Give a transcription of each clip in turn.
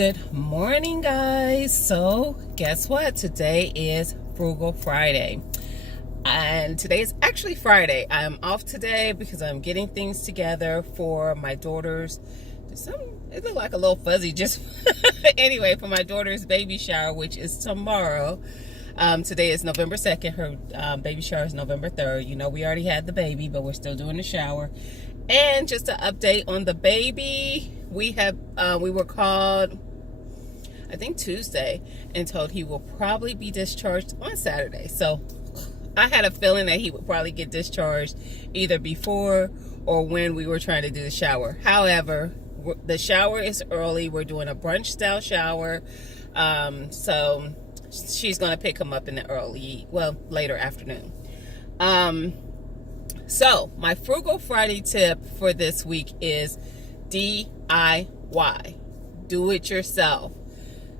Good morning, guys. So guess what? Today is Frugal Friday, and today is actually Friday. I'm off today because I'm getting things together for my daughter's it looked like a little fuzzy just anyway, for my daughter's baby shower, which is tomorrow. Today is November 2nd. Her baby shower is November 3rd. You know, we already had the baby, but we're still doing the shower. And just an update on the baby, we were called, I think Tuesday, and told he will probably be discharged on Saturday. So I had a feeling that he would probably get discharged either before or when we were trying to do the shower. However, the shower is early. We're doing a brunch style shower. So she's going to pick him up in the later afternoon. So my Frugal Friday tip for this week is DIY. Do it yourself.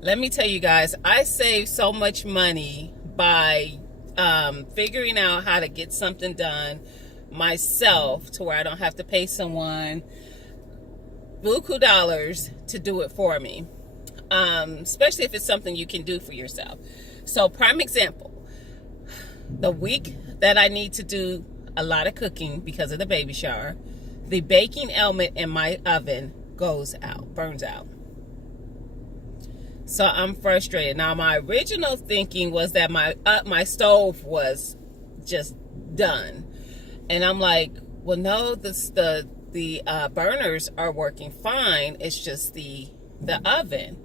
Let me tell you guys, I save so much money by figuring out how to get something done myself to where I don't have to pay someone buku dollars to do it for me, especially if it's something you can do for yourself. So prime example, the week that I need to do a lot of cooking because of the baby shower, the baking element in my oven burns out. So I'm frustrated. Now my original thinking was that my stove was just done, and I'm like, well, no, the burners are working fine. It's just the oven.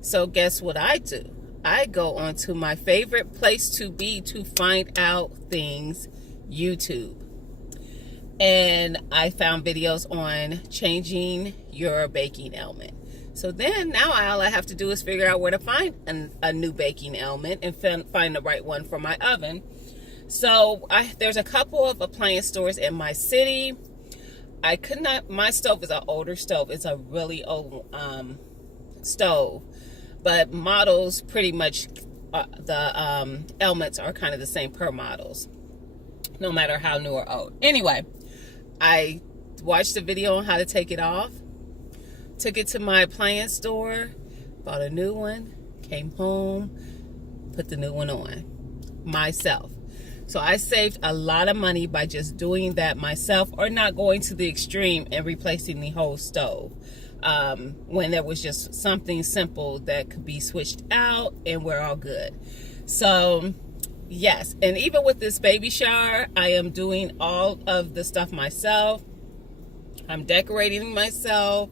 So guess what I do? I go onto my favorite place to be to find out things, YouTube. And I found videos on changing your baking element. So then now all I have to do is figure out where to find a new baking element and find the right one for my oven. So there's a couple of appliance stores in my city. My stove is an older stove. It's a really old stove. But models pretty much, the elements are kind of the same per models, no matter how new or old. Anyway, I watched a video on how to take it off, took it to my appliance store, bought a new one, came home, put the new one on myself. So I saved a lot of money by just doing that myself, or not going to the extreme and replacing the whole stove. When there was just something simple that could be switched out and we're all good. So yes, and even with this baby shower, I am doing all of the stuff myself. I'm decorating myself.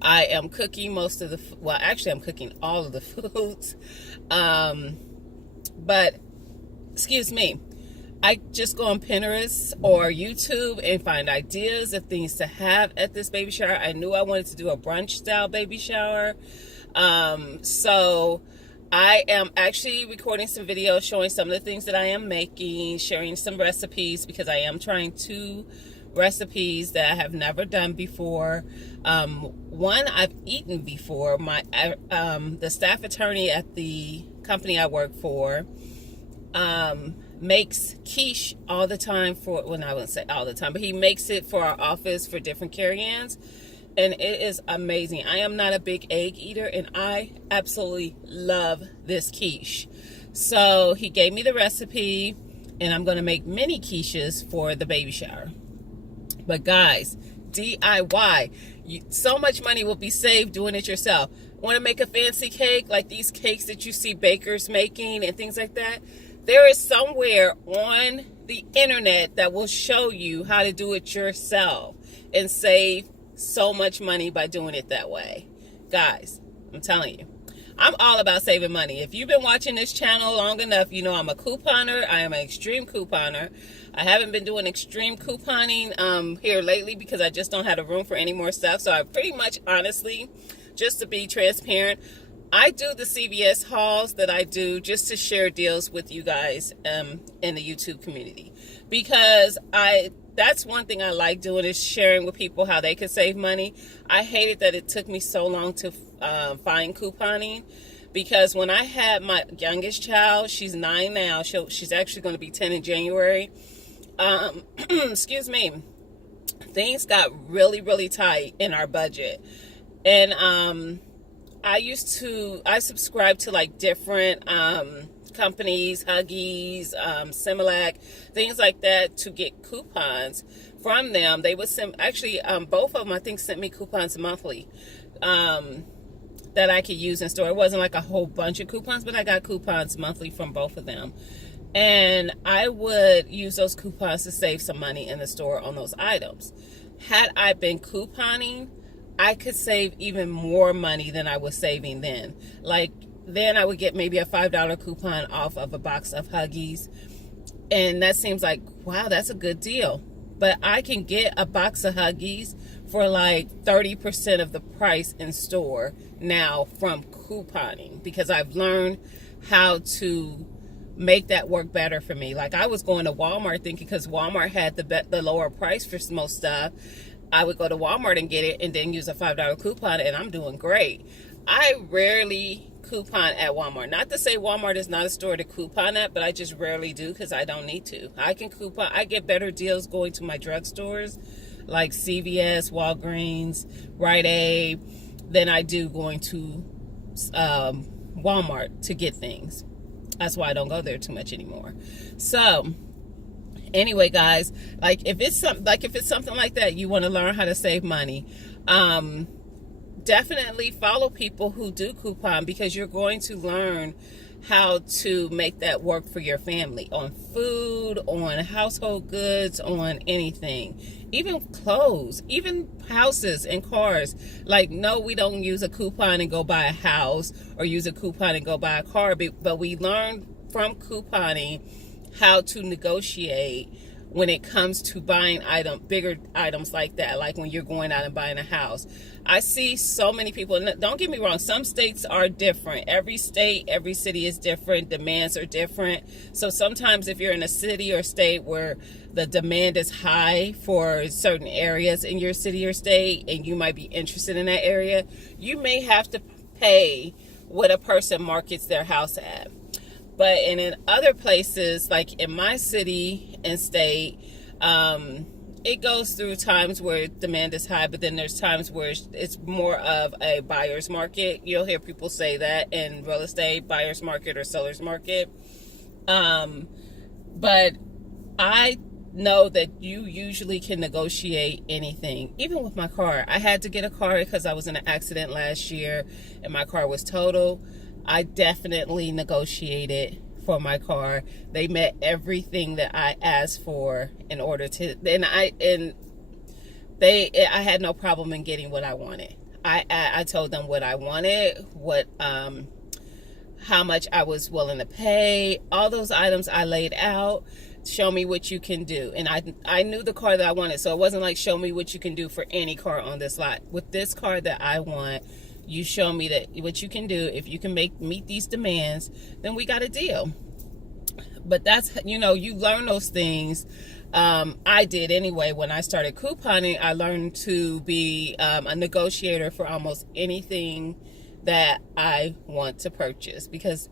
I am cooking I'm cooking all of the foods. But excuse me, I just go on Pinterest or YouTube and find ideas of things to have at this baby shower. I knew I wanted to do a brunch style baby shower. So I am actually recording some videos showing some of the things that I am making, sharing some recipes, because I am trying 2 recipes that I have never done before. One I've eaten before. The staff attorney at the company I work for makes quiche all the time I wouldn't say all the time, but he makes it for our office for different carry-ins, and it is amazing. I am not a big egg eater, and I absolutely love this quiche. So he gave me the recipe, and I'm going to make mini quiches for the baby shower. But guys, DIY, so much money will be saved doing it yourself. Want to make a fancy cake, like these cakes that you see bakers making and things like that? There is somewhere on the internet that will show you how to do it yourself and save so much money by doing it that way. Guys, I'm telling you, I'm all about saving money. If you've been watching this channel long enough, you know I'm a couponer. I am an extreme couponer. I haven't been doing extreme couponing here lately because I just don't have the room for any more stuff. So I pretty much, honestly, just to be transparent, I do the CVS hauls that I do just to share deals with you guys in the YouTube community, because that's one thing I like doing, is sharing with people how they can save money. I hated that it took me so long to find couponing, because when I had my youngest child, she's 9 now, she's actually going to be 10 in January, excuse me, things got really, really tight in our budget. And I subscribe to like different companies, Huggies, Similac, things like that, to get coupons from them. They would send, actually, both of them I think sent me coupons monthly that I could use in store. It wasn't like a whole bunch of coupons, but I got coupons monthly from both of them. And I would use those coupons to save some money in the store on those items. Had I been couponing, I could save even more money than I was saving then. Like, then I would get maybe a $5 coupon off of a box of Huggies. And that seems like, wow, that's a good deal. But I can get a box of Huggies for like 30% of the price in store now from couponing, because I've learned how to make that work better for me. Like, I was going to Walmart thinking, because Walmart had the lower price for most stuff, I would go to Walmart and get it and then use a $5 coupon, and I'm doing great. I rarely coupon at Walmart. Not to say Walmart is not a store to coupon at, but I just rarely do because I don't need to. I can coupon. I get better deals going to my drugstores like CVS, Walgreens, Rite Aid than I do going to Walmart to get things. That's why I don't go there too much anymore. So anyway, guys, like if it's something like that, you want to learn how to save money, definitely follow people who do coupon, because you're going to learn how to make that work for your family, on food, on household goods, on anything, even clothes, even houses and cars. Like, no, we don't use a coupon and go buy a house or use a coupon and go buy a car, but we learn from couponing how to negotiate when it comes to buying bigger items like that, like when you're going out and buying a house. I see so many people, and don't get me wrong, some states are different. Every state, every city is different. Demands are different. So sometimes if you're in a city or state where the demand is high for certain areas in your city or state, and you might be interested in that area, you may have to pay what a person markets their house at. But in other places, like in my city and state, it goes through times where demand is high, but then there's times where it's more of a buyer's market. You'll hear people say that in real estate, buyer's market or seller's market. But I know that you usually can negotiate anything, even with my car. I had to get a car because I was in an accident last year and my car was total. I definitely negotiated for my car. They met everything that I asked for in order to, I had no problem in getting what I wanted. I told them what I wanted, how much I was willing to pay, all those items I laid out. Show me what you can do. And I knew the car that I wanted, so it wasn't like show me what you can do for any car on this lot. With this car that I want, you show me that what you can do. If you can meet these demands, then we got a deal. But that's, you learn those things. I did anyway. When I started couponing, I learned to be a negotiator for almost anything that I want to purchase, because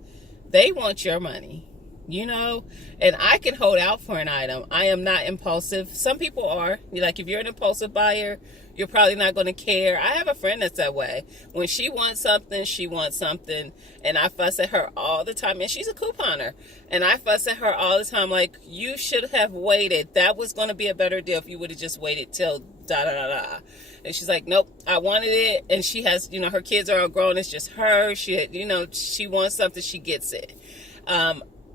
they want your money. And I can hold out for an item. I am not impulsive. Some people are. Like, if you're an impulsive buyer, you're probably not going to care. I have a friend that's that way. When she wants something, she wants something. And I fuss at her all the time. And she's a couponer. And I fuss at her all the time. Like, you should have waited. That was going to be a better deal if you would have just waited till da-da-da-da. And she's like, nope, I wanted it. And she has, her kids are all grown. It's just her. She wants something, she gets it.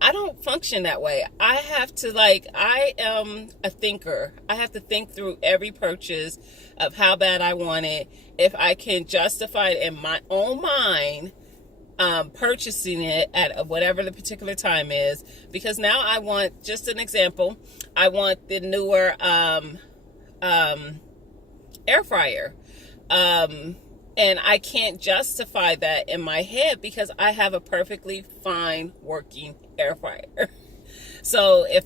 I don't function that way. I am a thinker. I have to think through every purchase of how bad I want it. If I can justify it in my own mind, purchasing it at whatever the particular time is. Because now I want, just an example, I want the newer air fryer. And I can't justify that in my head because I have a perfectly fine working air fryer. So if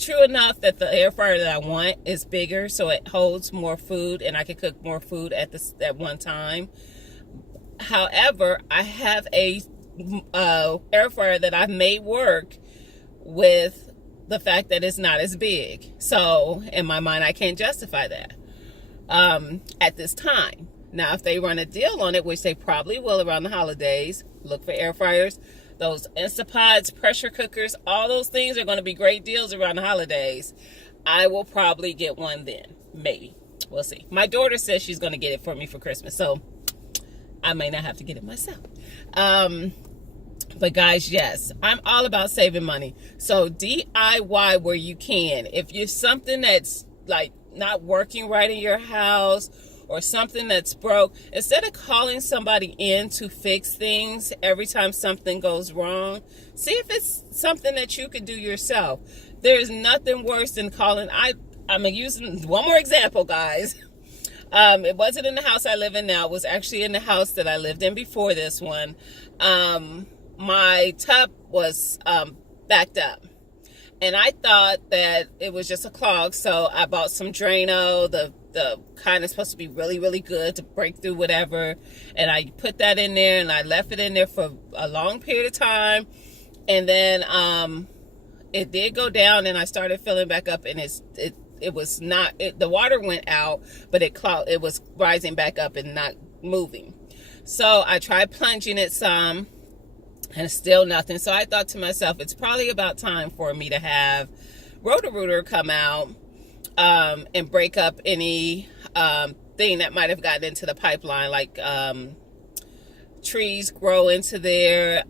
true enough that the air fryer that I want is bigger, so it holds more food and I can cook more food at one time. However, I have a air fryer that I've made work with the fact that it's not as big. So in my mind, I can't justify that at this time. Now, if they run a deal on it, which they probably will around the holidays, look for air fryers. Those Instapots, pressure cookers, all those things are going to be great deals around the holidays. I will probably get one then. Maybe. We'll see. My daughter says she's going to get it for me for Christmas, so I may not have to get it myself. But guys, yes, I'm all about saving money. So DIY where you can. If you're something that's like not working right in your house, or something that's broke, instead of calling somebody in to fix things every time something goes wrong, see if it's something that you could do yourself. There is nothing worse than calling. I'm using one more example, guys. It wasn't in the house I live in now. It was actually in the house that I lived in before this one. My tub was backed up. And I thought that it was just a clog, so I bought some Drano, the kind that's supposed to be really, really good to break through whatever. And I put that in there, and I left it in there for a long period of time. And then it did go down, and I started filling back up, and it was not, the water went out, but it was rising back up and not moving. So I tried plunging it some, and still nothing. So I thought to myself, it's probably about time for me to have Roto-Rooter come out and break up any thing that might have gotten into the pipeline, like trees grow into there,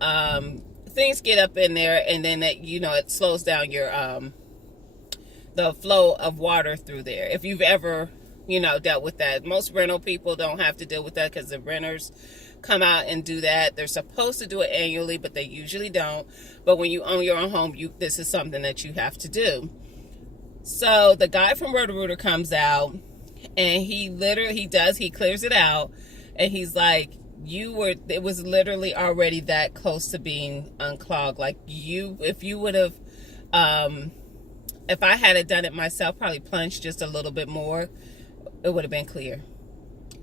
things get up in there, and then it slows down your the flow of water through there. If you've ever dealt with that. Most rental people don't have to deal with that because the renters come out and do that. They're supposed to do it annually, but they usually don't. But when you own your own home, this is something that you have to do. So the guy from Roto-Rooter comes out, and he clears it out, and he's like, it was literally already that close to being unclogged. Like if you would have, if I had done it myself, probably plunged just a little bit more, it would have been clear.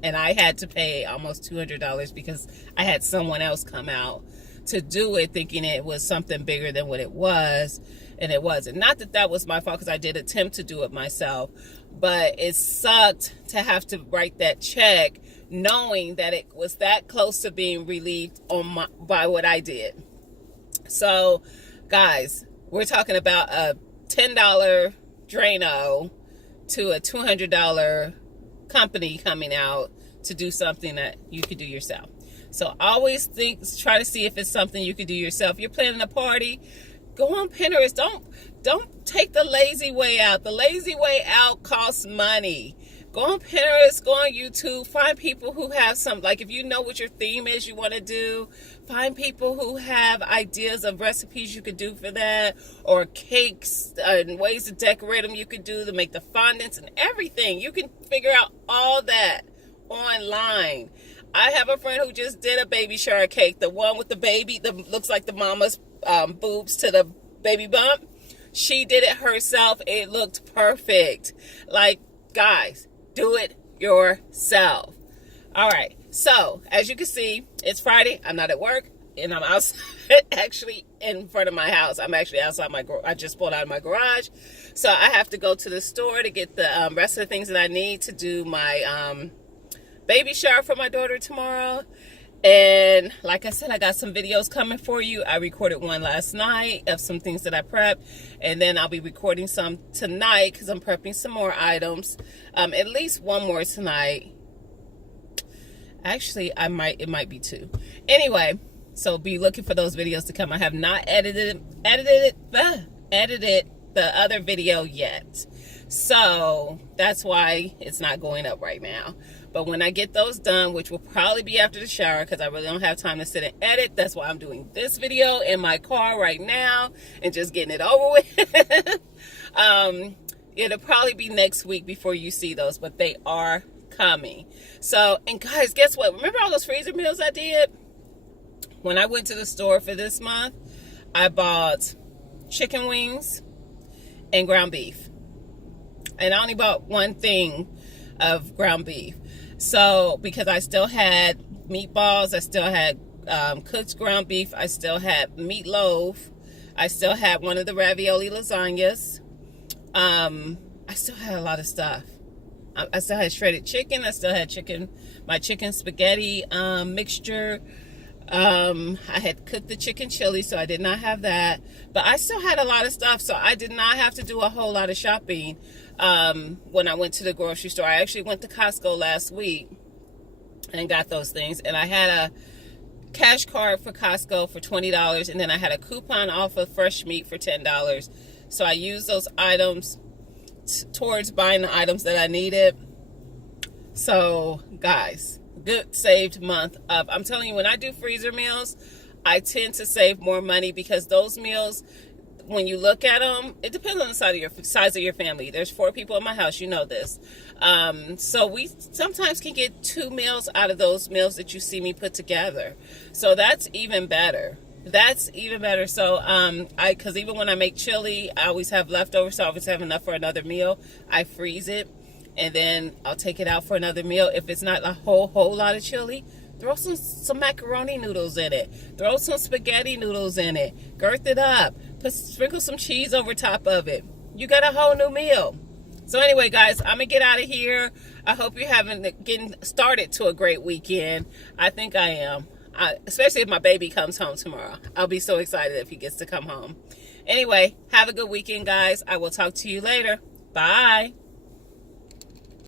And I had to pay almost $200 because I had someone else come out to do it, thinking it was something bigger than what it was, and it wasn't. Not that that was my fault, because I did attempt to do it myself, but it sucked to have to write that check knowing that it was that close to being relieved by what I did. So, guys, we're talking about a $10 Drano to a $200 company coming out to do something that you could do yourself. So always try to see if it's something you could do yourself. You're planning a party, go on Pinterest. Don't take the lazy way out. The lazy way out costs money. Go on Pinterest, go on YouTube, find people who have like if you know what your theme is you want to do, find people who have ideas of recipes you could do for that, or cakes and ways to decorate them you could do to make the fondants and everything. You can figure out all that online. I have a friend who just did a baby shower cake, the one with the baby that looks like the mama's boobs to the baby bump. She did it herself. It looked perfect. Like, guys, do it yourself. All right. So, as you can see, it's Friday. I'm not at work, and I'm outside, actually in front of my house. I'm actually outside I just pulled out of my garage. So, I have to go to the store to get the rest of the things that I need to do my baby shower for my daughter tomorrow. And like I said, I got some videos coming for you. I recorded one last night of some things that I prepped, and then I'll be recording some tonight because I'm prepping some more items. At least one more tonight. Actually, it might be two. Anyway, so be looking for those videos to come. I have not edited the other video yet. So that's why it's not going up right now. But when I get those done, which will probably be after the shower because I really don't have time to sit and edit, that's why I'm doing this video in my car right now and just getting it over with. It'll probably be next week before you see those, but they are coming. So, and guys, guess what? Remember all those freezer meals I did? When I went to the store for this month, I bought chicken wings and ground beef. And I only bought one thing of ground beef. So, because I still had meatballs, I still had cooked ground beef, I still had meatloaf, I still had one of the ravioli lasagnas, I still had a lot of stuff. I still had shredded chicken, I still had chicken my chicken spaghetti mixture. I had cooked the chicken chili, so I did not have that, but I still had a lot of stuff, so I did not have to do a whole lot of shopping when I went to the grocery store. I actually went to Costco last week and got those things, and I had a cash card for Costco for $20, and then I had a coupon off of fresh meat for $10. So I used those items towards buying the items that I needed. So guys, good saved month of, I'm telling you, when I do freezer meals, I tend to save more money, because those meals, when you look at them, it depends on the size of your family. There's 4 people in my house, you know this. So we sometimes can get 2 meals out of those meals that you see me put together. So that's even better. That's even better. So because even when I make chili, I always have leftovers, so I always have enough for another meal. I freeze it, and then I'll take it out for another meal. If it's not a whole lot of chili, throw some macaroni noodles in it. Throw some spaghetti noodles in it. Girth it up. Sprinkle some cheese over top of it. You got a whole new meal. So anyway, guys, I'm going to get out of here. I hope you're getting started to a great weekend. I think I am. Especially if my baby comes home tomorrow. I'll be so excited if he gets to come home. Anyway, have a good weekend, guys. I will talk to you later. Bye.